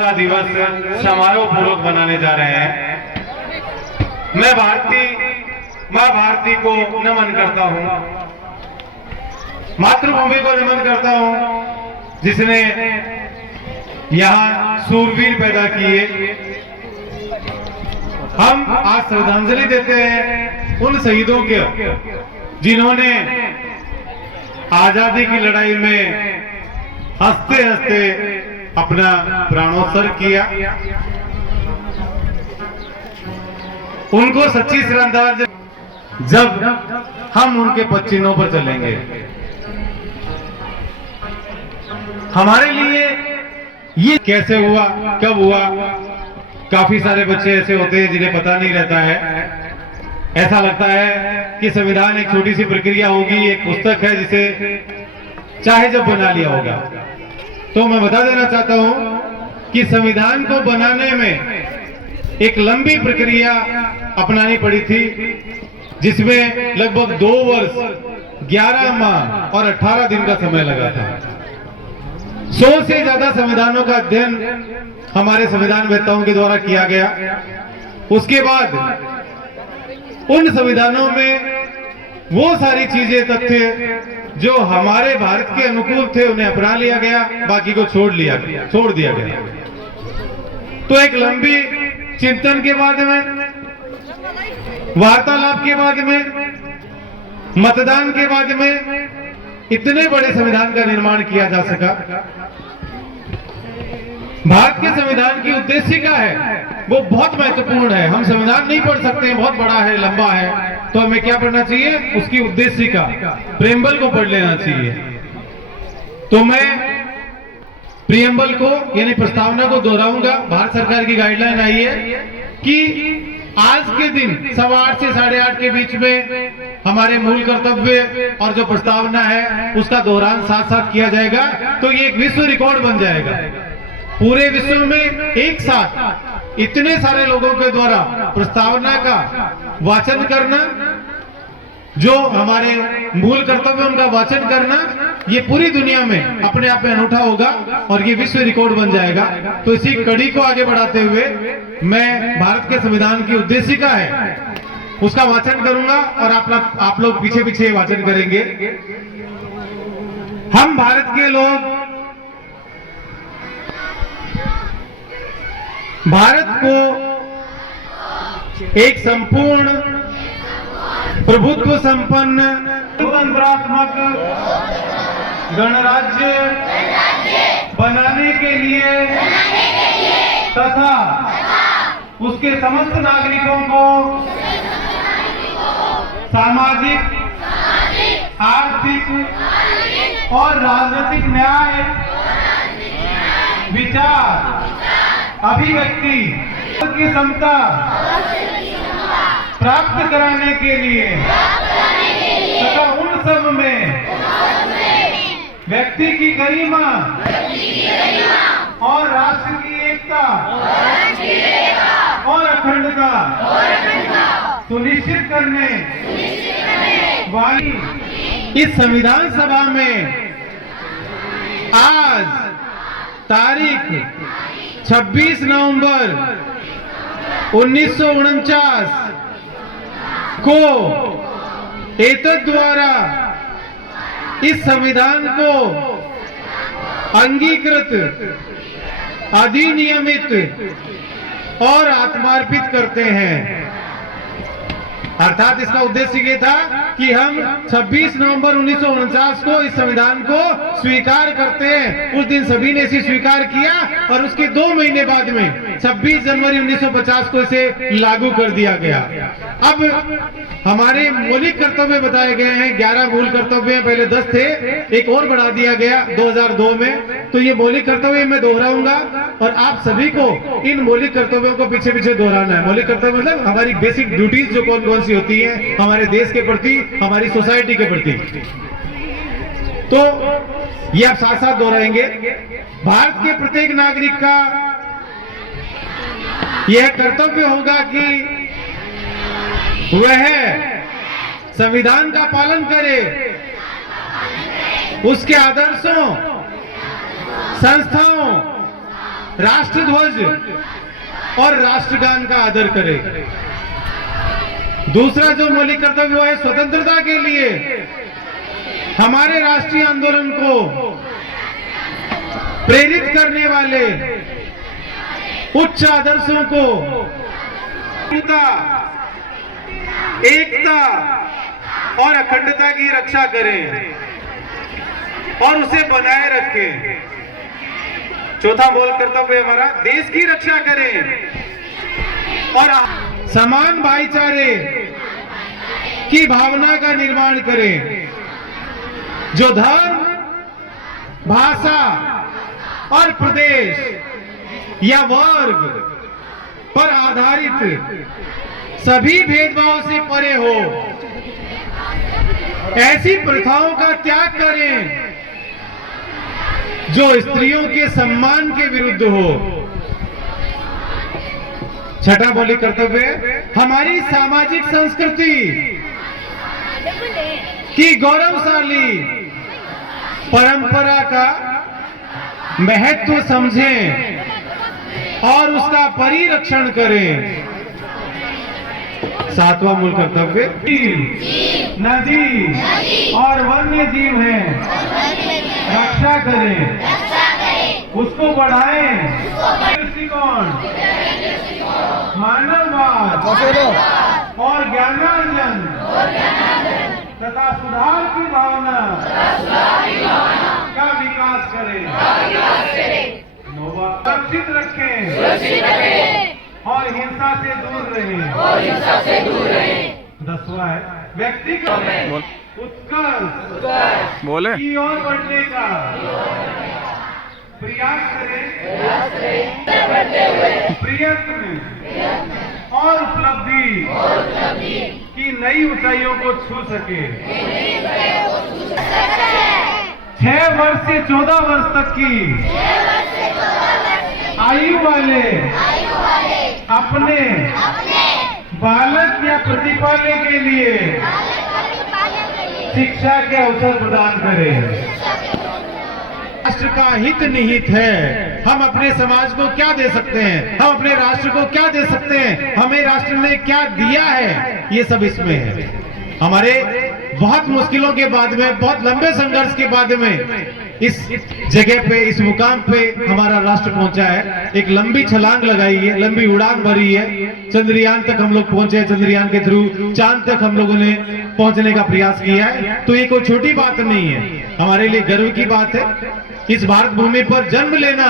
स्वतंत्रता दिवस समारोह पूर्वक मनाने जा रहे हैं। मैं माँ भारती को नमन करता हूँ, मातृभूमि को नमन करता हूँ जिसने यहाँ सूरवीर पैदा किए। हम आज श्रद्धांजलि देते हैं उन शहीदों के जिन्होंने आजादी की लड़ाई में हंसते हंसते अपना प्राणोत्सर्ग किया। उनको सच्ची श्रद्धांजलि जब हम उनके पदचिन्हों पर चलेंगे। हमारे लिए ये कैसे हुआ, कब हुआ, काफी सारे बच्चे ऐसे होते हैं जिन्हें पता नहीं रहता है। ऐसा लगता है कि संविधान एक छोटी सी प्रक्रिया होगी, एक पुस्तक है जिसे चाहे जब बना लिया होगा। तो मैं बता देना चाहता हूं कि संविधान को बनाने में एक लंबी प्रक्रिया अपनानी पड़ी थी, जिसमें लगभग 2 वर्ष 11 माह और 18 दिन का समय लगा था। 100 से ज्यादा संविधानों का अध्ययन हमारे संविधान वेत्ताओं के द्वारा किया गया। उसके बाद उन संविधानों में वो सारी चीजें, तथ्य जो हमारे भारत के अनुकूल थे उन्हें अपना लिया गया, बाकी को छोड़ दिया गया। तो एक लंबी चिंतन के बाद में, वार्तालाप के बाद में, मतदान के बाद में इतने बड़े संविधान का निर्माण किया जा सका। भारत के संविधान की उद्देशिका है वो बहुत महत्वपूर्ण है। हम संविधान नहीं पढ़ सकते हैं, बहुत बड़ा है, लंबा है, तो हमें क्या पढ़ना चाहिए, उसकी उद्देशिका, प्रेम्बल को पढ़ लेना चाहिए। तो मैं प्रियम्बल को यानी प्रस्तावना को दोहराऊंगा। भारत सरकार की गाइडलाइन आई है कि आज के दिन 8:15 से 8:30 के बीच में हमारे मूल कर्तव्य और जो प्रस्तावना है उसका दोहरान साथ साथ किया जाएगा। तो ये एक विश्व रिकॉर्ड बन जाएगा। पूरे विश्व में एक साथ इतने सारे लोगों के द्वारा प्रस्तावना का वाचन करना, जो हमारे मूल कर्तव्य उनका वाचन करना, ये पूरी दुनिया में अपने आप में अनूठा होगा और ये विश्व रिकॉर्ड बन जाएगा। तो इसी कड़ी को आगे बढ़ाते हुए मैं भारत के संविधान की उद्देशिका है उसका वाचन करूंगा और आप लोग पीछे पीछे वाचन करेंगे। हम भारत के लोग भारत को एक संपूर्ण प्रभुत्व संपन्न स्वतंत्रात्मक गणराज्य बनाने के लिए तथा उसके समस्त नागरिकों को सामाजिक, आर्थिक और राजनीतिक न्याय, विचार, अभिव्यक्ति की क्षमता प्राप्त कराने के लिए तथा उन सब में व्यक्ति की गरिमा और राष्ट्र की एकता और अखंडता सुनिश्चित करने वाली इस संविधान सभा में आज तारीख 26 नवंबर 1949 को एतद द्वारा इस संविधान को अंगीकृत, अधिनियमित और आत्मार्पित करते हैं। अर्थात इसका उद्देश्य ये था कि हम 26 नवंबर 1949 को इस संविधान को स्वीकार करते हैं। उस दिन सभी ने इसे स्वीकार किया और उसके 2 महीने बाद में 26 जनवरी 1950 को इसे लागू कर दिया गया। अब हमारे मौलिक कर्तव्य बताए गए हैं, 11 मूल कर्तव्य, पहले 10 थे, एक और बढ़ा दिया गया 2002 में। तो ये मौलिक कर्तव्य मैं दोहराऊंगा और आप सभी को इन मौलिक कर्तव्यों को पीछे पीछे दोहराना है। मौलिक कर्तव्य मतलब हमारी बेसिक ड्यूटीज जो कौन कौन सी होती है हमारे देश के प्रति, हमारी सोसाइटी के प्रति। तो ये आप साथ साथ दोहराएंगे। भारत के प्रत्येक नागरिक का यह कर्तव्य होगा कि वह संविधान का पालन करे, उसके आदर्शों, संस्थाओं, राष्ट्रध्वज और राष्ट्रगान का आदर करे। दूसरा जो मौलिक कर्तव्य वो है स्वतंत्रता के लिए हमारे राष्ट्रीय आंदोलन को प्रेरित करने वाले उच्च आदर्शों को एकता और अखंडता की रक्षा करें और उसे बनाए रखें। चौथा मूल कर्तव्य हमारा देश की रक्षा करें और समान भाईचारे की भावना का निर्माण करें। जो धर्म, भाषा और प्रदेश या वर्ग पर आधारित सभी भेदभाव से परे हो, ऐसी प्रथाओं का त्याग करें जो स्त्रियों के सम्मान के विरुद्ध हो। छठा मौलिक कर्तव्य हमारी सामाजिक संस्कृति की गौरवशाली परंपरा का महत्व समझें और उसका परिरक्षण करें। सातवां मूल कर्तव्य नदी और वन्य जीव है, रक्षा करें, उसको बढ़ाएं। दृष्टिकोण, मानववाद और ज्ञानार्जन तथा सुधार की भावना का विकास करें। सुरक्षित रखें और हिंसा से दूर रहें। 10वां है व्यक्तिगत उत्कर्ष की ओर बढ़ने का प्रयास करें। प्रयत्न और उपलब्धि की नई ऊंचाइयों को छू सके। 6 वर्ष से 14 वर्ष तक की आयु वाले अपने बालक या प्रतिपालने के लिए शिक्षा के अवसर प्रदान करें। राष्ट्र का हित निहित है। हम अपने समाज को क्या दे सकते हैं, हम अपने राष्ट्र को क्या दे सकते हैं, हमें राष्ट्र ने क्या दिया है, ये सब इसमें है। हमारे बहुत मुश्किलों के बाद में, बहुत लंबे संघर्ष के बाद में इस जगह पे, इस मुकाम पे हमारा राष्ट्र पहुंचा है। एक लंबी छलांग लगाई है, लंबी उड़ान भरी है। चंद्रयान तक हम लोग पहुंचे, चंद्रयान के थ्रू चांद तक हम लोगों ने पहुंचने का प्रयास किया है। तो ये कोई छोटी बात नहीं है, हमारे लिए गर्व की बात है। इस भारत भूमि पर जन्म लेना